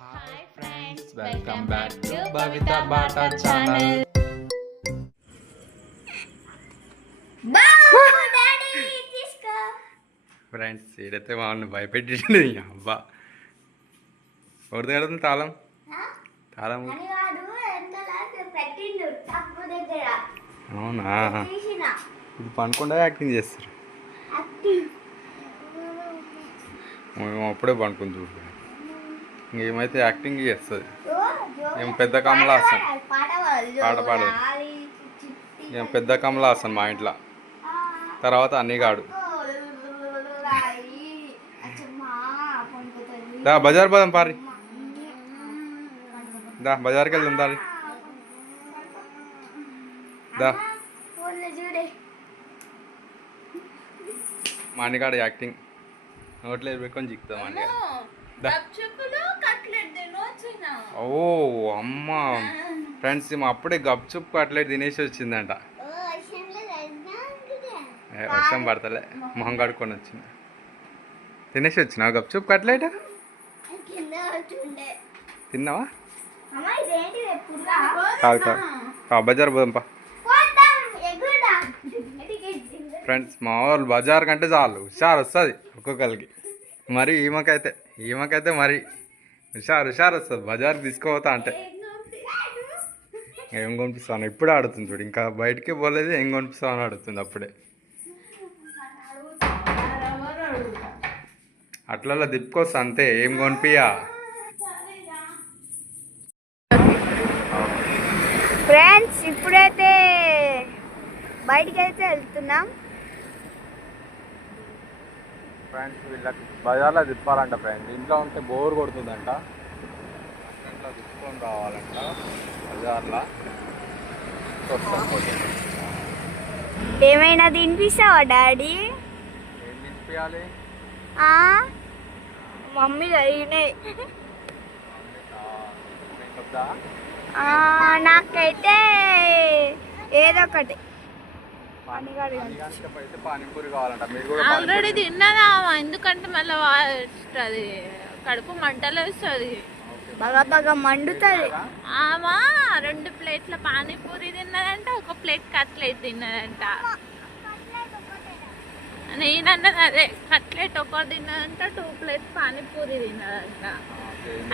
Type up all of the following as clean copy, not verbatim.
Hi friends, welcome back to Bhavita Bata channel. Friends ఏదైతే వాళ్ళని భయపెట్టింది అబ్బా ఎవరిది కడుతుంది తాళం తాళం అవునా ఇది పనుకుండా యాక్టింగ్ చేస్తారు మేము అప్పుడే పనుకుని చూడు ఇంకేమైతే యాక్టింగ్ చేస్తుంది ఏం పెద్ద కమలాసన్ పాట పాడదు ఏం పెద్ద కమలాసన్ మా ఇంట్లో తర్వాత అన్నిగాడు దా బజార్ పోదాం పారి దా బజార్కి వెళ్దాం దారి దా మానిగాడు యాక్టింగ్ నోట్లో పెట్టుకొని చిక్కుతాం మానిగాడు ఓ అమ్మ ఫ్రెండ్స్ అప్పుడే గప్చుప్ కట్లెట్ తినేసి వచ్చిందంట వర్షం పడతలే మొహం కడుక్కొని వచ్చింది తినేసి వచ్చినా గప్చుప్ కట్లెట్ తిన్నావా కాదు కాదు బజార్ పోదాంపా ఫ్రెండ్స్ మా వాళ్ళు బజార్ కంటే చాలు హుషారు వస్తుంది ఒక్కొక్కరికి మరి ఈమెకైతే మరి హుషారు వస్తుంది బజార్కి తీసుకుపోతా అంటే ఏం కొనిపిస్తాను ఇప్పుడే ఆడుతుంది చూడు ఇంకా బయటికి పోలేదు ఏం కొనిపిస్తామని ఆడుతుంది అప్పుడే అట్లా తిప్పుకొస్తా అంతే ఏం కొనిపియా ఫ్రెండ్స్ ఇప్పుడైతే బయటికి అయితే వెళ్తున్నాం ఫ్రెండ్స్ వీళ్ళకి బజార్లో తిప్పాలంట ఫ్రెండ్స్ ఇంట్లో ఉంటే బోర్ కొడుతుందంట ఇంట్లో తిప్పుకొని రావాలంట బజార్లో ఏమైనా తినిపిస్తావా డాడీ ఏం తినిపించాలి మమ్మీ అయినాయి నాకైతే ఏదో ఒకటి పానీపూరి కావాలంట మీరు కూడా ఆల్రెడీ తిన్నదా ఎందుకంటే మళ్ళీ వస్తుంది కడుపు మంటలు వస్తుంది బాగా మండుతుంది ఆమా 2 ప్లేట్ల పానీపూరి తిన్నదంట 1 ప్లేట్ కట్లెట్ తిన్నదంట నేనన్నా అదే కట్లెట్ ఒకటి తిన్నదంట 2 ప్లేట్స్ పానీపూరి తిన్నదంట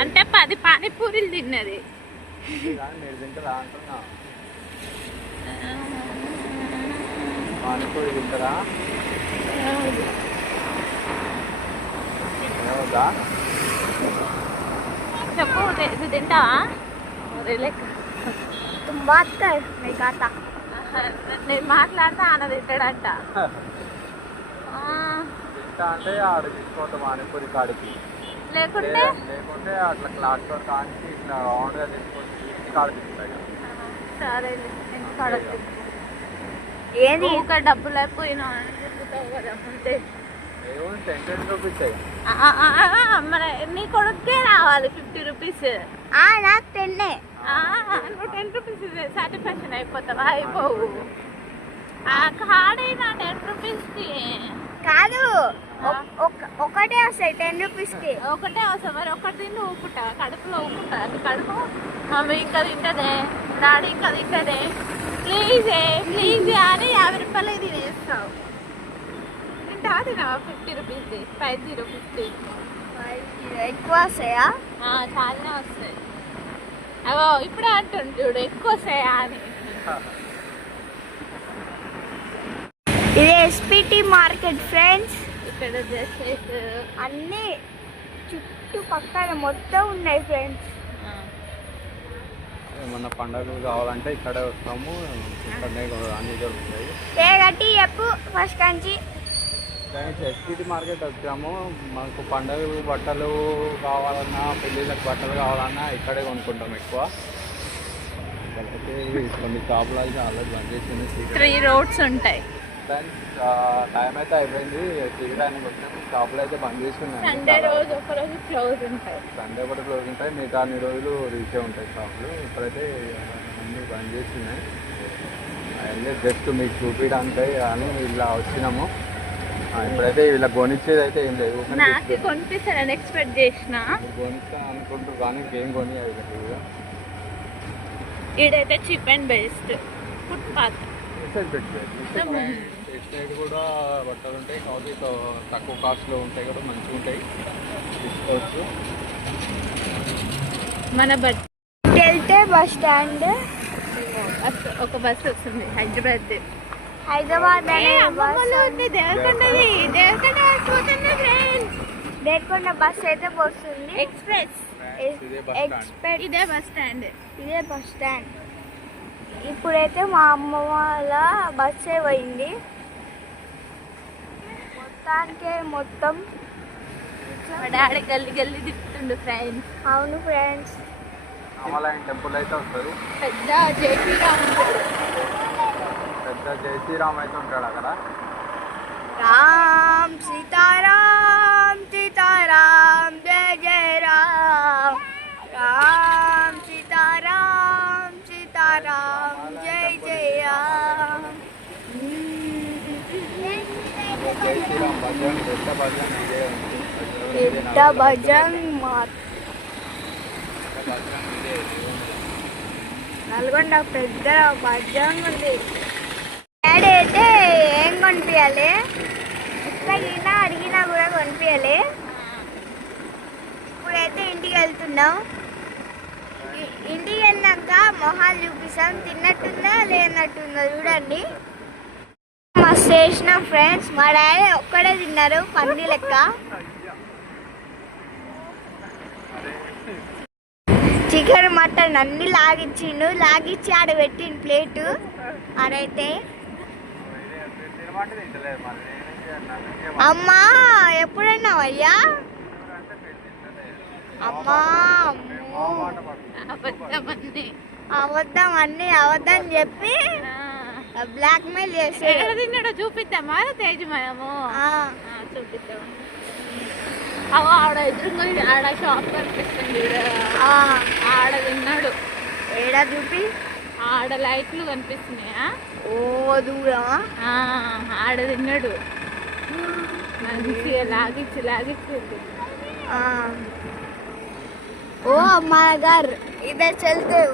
అంటే 10 పానీపూరీలు తిన్నది పానీపూరి తింటారా చెప్పు నువ్వు తింటావా నేను మాట్లాడితే ఆయన తింటాడంట తింటా అంటే ఆడ తీసుకోవద్దు పానీపూరి కాడికి లేకుంటే అట్లా క్లాస్ కానికి ఇట్లా రౌండ్గా తీసుకొని కాడ తింటాయి సరే ఏది ఇంకా డబ్బులు అయిపోయినా తిప్పుతావు కదా అంతే 10 రూపీస్ మరి నీ కొడుకే రావాలి 50 రూపీస్ నాకు 10 నువ్వు 10 రూపీస్ సాటిస్ఫాక్షన్ అయిపోతావా అయిపోవు కాడైనా 10 రూపీస్కి కాదు ఒకటే వస్తాయి 10 రూపీస్కి ఒకటే వస్తాయి మరి ఒకటి తిండి ఊపుకుంటా కడుపులో ఊపుకుంటా కడుపు మమ్మీ ఇంకా తింటదే డాడీ ఇంకా తింటదే ప్లీజ్ అని 50 రూపాయలు తినేస్తావు తింటా తినవా 50 రూపీస్ది 50 ఎక్కువ వస్తాయా చాలానే వస్తాయి అవో ఇప్పుడే అంటుంది చూడు ఎక్కువ వస్తాయా అని ఇది ఎస్పిటి మార్కెట్ ఫ్రెండ్స్ ఇక్కడ డ్రెస్సెస్ అన్నీ చుట్టుపక్కల మొత్తం ఉన్నాయి ఫ్రెండ్స్ ఏమన్నా పండుగలు కావాలంటే ఇక్కడే వస్తాము ఇక్కడనే అన్ని దొరుకుతాయి గట్టి చెప్పు ఫస్ట్ నుంచి ఎస్పిటి మార్కెట్ వచ్చాము మనకు పండుగలు బట్టలు కావాలన్నా పెళ్ళిళ్ళకి బట్టలు కావాలన్నా ఇక్కడే కొనుక్కుంటాం ఎక్కువ కొన్ని షాపులు అయితే ఆల్రెడీ బంద్ చేసింది 3 రోడ్స్ ఉంటాయి టైం అయితే అయిపోయింది తీయడానికి వచ్చాము షాపులు అయితే బంద్ చేసి ఉన్నాయి సండే రోజు ఒకరోజు క్లోజ్ ఉంటాయి సండే ఒకటి క్లోజ్ ఉంటాయి మిగతా అన్ని రోజులు రీచే ఉంటాయి షాపులు ఇప్పుడైతే అన్నీ బంద్ చేసి ఉన్నాయి అవన్నీ జస్ట్ మీకు చూపించడానికి అని ఇలా వచ్చినాము ఇప్పుడైతే వీళ్ళ కొనిచ్చేది అయితే ఏం లేదు నాకు కొనిపిస్తారని ఎక్స్పెక్ట్ చేసిన. కొనిస్తా అనుకుంటారు కానీ ఇంకేం కొని ఈడైతే cheap and best footpath. Side కూడా బట్టలు ఉంటాయి కాబట్టి తక్కువ కాస్ట్లో ఉంటాయి కదా, మంచిగా ఉంటాయి, తీసుకోవచ్చు. మన బట్ వెళ్తే బస్ స్టాండ్, ఒక బస్సు వస్తుంది హైదరాబాద్. హైదరాబాద్ దేవకొండ బస్ అయితే వస్తుంది. ఎక్స్ప్రెస్ ఇదే బస్ స్టాండ్. ఇదే బస్ స్టాండ్. ఇప్పుడైతే మా అమ్మ వాళ్ళ బస్సే పోయింది. మొత్తం మా డాడీ గల్లి గల్లి తిప్పుతుండు ఫ్రెండ్స్. అవును ఫ్రెండ్స్. రామాలయం టెంపుల్ అయితే వస్తారు. పెద్ద జయశ్రీరామ్ అయితే ఉంటాడు అక్కడ. రామ్ సీతారాం సీతారాం జయ జయ రామ్, రామ్ సీతారాం సీతారాం జయ జయ రామ్. జై శ్రీరామ్ భజన్, పెద్ద భజన్ ఇదే ఉంది. పెద్ద భజన్ నల్గొండ పెద్ద భజన్ ఉంది. డాడీ అయితే ఏం కొనిపించాలి, ఇట్లా అడిగినా కూడా కొనిపించాలి. ఇప్పుడైతే ఇంటికి వెళ్తున్నాం. ఇంటికి వెళ్ళాక మొహాలు చూపిస్తాం, తిన్నట్టుందా లేనట్టుందో చూడండి. మస్తు చేసినాం ఫ్రెండ్స్. మా డాడీ ఒక్కడే తిన్నారు పంది లెక్క. చికెన్ మటన్ అన్ని లాగిచ్చిండు, లాగిచ్చి ఆడ పెట్టిండు ప్లేటు. ఆడైతే అమ్మా ఎప్పుడన్నా అయ్యా అమ్మా అబద్ధం చెప్పి బ్లాక్ మెయిల్ చేసాడు. చూపిద్దామా తేజ్ మనము చూపిద్దాం. ఆడ ఎదురుగా ఆడ షాప్ కనిపిస్తుంది, ఆడ తిన్నాడు. ఏడా చూపి ఆడ లైట్లు కనిపిస్తున్నాయా? ఓ దూరమా? ఆడ తిన్నాడు మంచిగా లాగిచ్చి ओ हमारा घर इधर चलते हो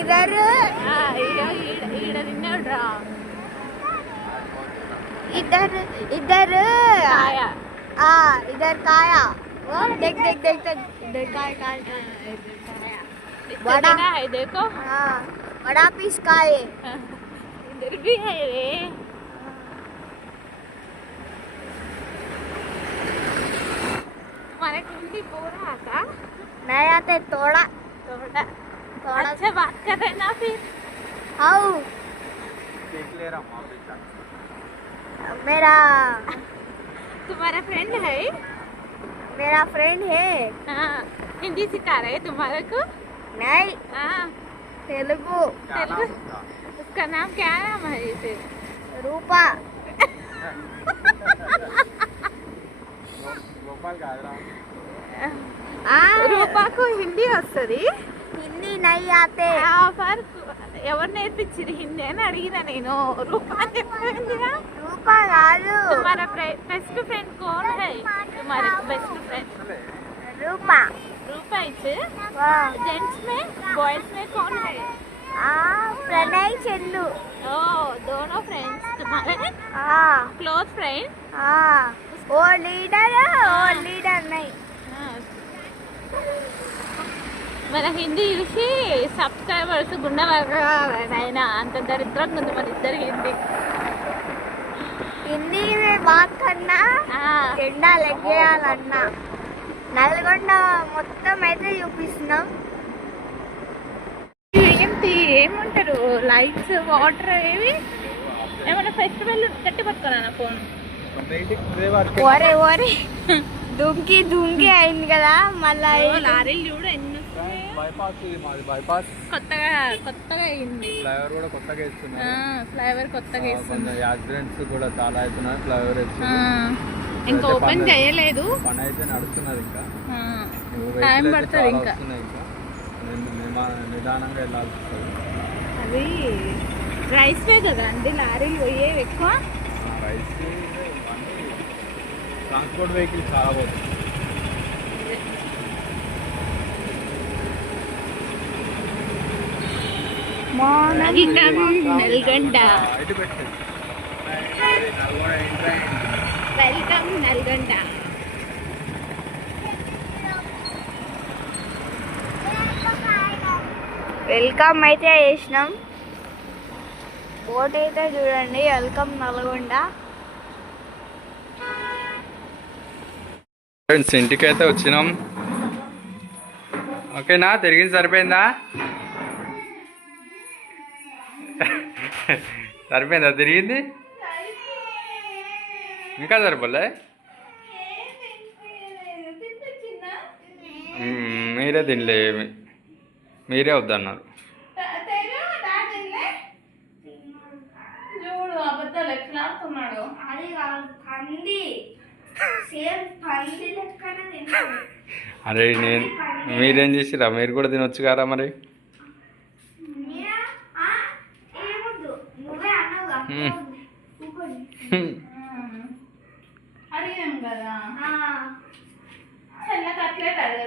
इधर इधर इधर काया इधर काया वो देख देख देख देख इधर काया बड़ा है देखो. हाँ बड़ा पीस काये इधर भी है रे. हमारे हिंदी बोल रहा था नहीं आते थोड़ा थोड़ा थोड़ा. अच्छा बात कर रहे ना फिर. हाउ मेरा तुम्हारा फ्रेंड है? मेरा फ्रेंड है. हाँ हिंदी सिखा रहे तुम्हारे को? नहीं हाँ तेलुगु. तेलुगु. उसका नाम क्या नाम है इसे? रूपा. రూపా को हिंदी వస్తుంది, హిందీ नहीं आते. ఎవరు నేర్పించారు హిందీ అని అడిగినా నేను. రూపా చెప్పిందిగా. रूपा కాదు. तुम्हारा बेस्ट फ्रेंड कौन है? तुम्हारे बेस्ट फ्रेंड रूपा. रूपा इसे वाह. जेंट्स में बॉयज में कौन है? प्रणय चंदू. ओ दोनों फ्रेंड्स तुम्हारे क्लोज फ्रेंड. वो लीडर है, वो लीडर नहीं. మన హిందీ చూసి సబ్స్క్రైబర్స్ గుండెలాగా అయినా అంత దరిద్రంగా ఉంది మన ఇద్దరు హిందీ. हिंदी में बात करना ఎండా లెగ్గేయాలన్నా. నల్గొండ మొత్తం అయితే చూపిస్తున్నాం. ఏమంటారు లైట్స్ వాటర్ ఏవి ఏమైనా ఫెస్టివల్ కట్టి పట్టుకున్నా ఫోన్. ఓరే ఓరే దుంకి దుంకి అయింది కదా మళ్ళా. లారీలు చూడు ఎన్ని బైపాస్ కొత్తగా అయింది. ఫ్లైఓవర్ కూడా కొత్తగా వేస్తున్నారు. ఫ్లైఓవర్ కొత్తగా వేస్తున్నారు. యాక్సిడెంట్స్ కూడా చాలా అవుతున్నాయి. ఫ్లైఓవర్ ఇంకా ఓపెన్ చేయలేదు, పని అయితే నడుస్తున్నది. ఇంకా టైం పడుతుంది. ఇంకా నిదానంగా వెళ్ళాల్సి వస్తుంది. అది రైస్ వే కదా అండి లారీలు పోయేవి ఎక్కువ. రైస్ ట్రాన్స్పోర్ట్ వెహికల్ చాలా పోతుంది. నల్గొండ. ఇటు పెట్టండి. వెల్కమ్ నల్గొండ. వెల్కమ్ అయితే చేసినాం. బోట్ అయితే చూడండి, వెల్కమ్ నల్గొండ. ఫ్రెండ్స్ ఇంటికి అయితే వచ్చినాం. ఓకేనా, తిరిగింది సరిపోయిందా? సరిపోయిందా తిరిగింది? ఇంకా సరిపోలే? మీరే తినలే, మీరే వద్దన్నారు. చూడు అబద్ధాలు ఎట్లా ఆడుతున్నాడు. అరే మీరేం చేసిరా? మీరు కూడా తినొచ్చు కదా మరి. అడిగాం కదా. చల్ల కట్లెట్ అడగ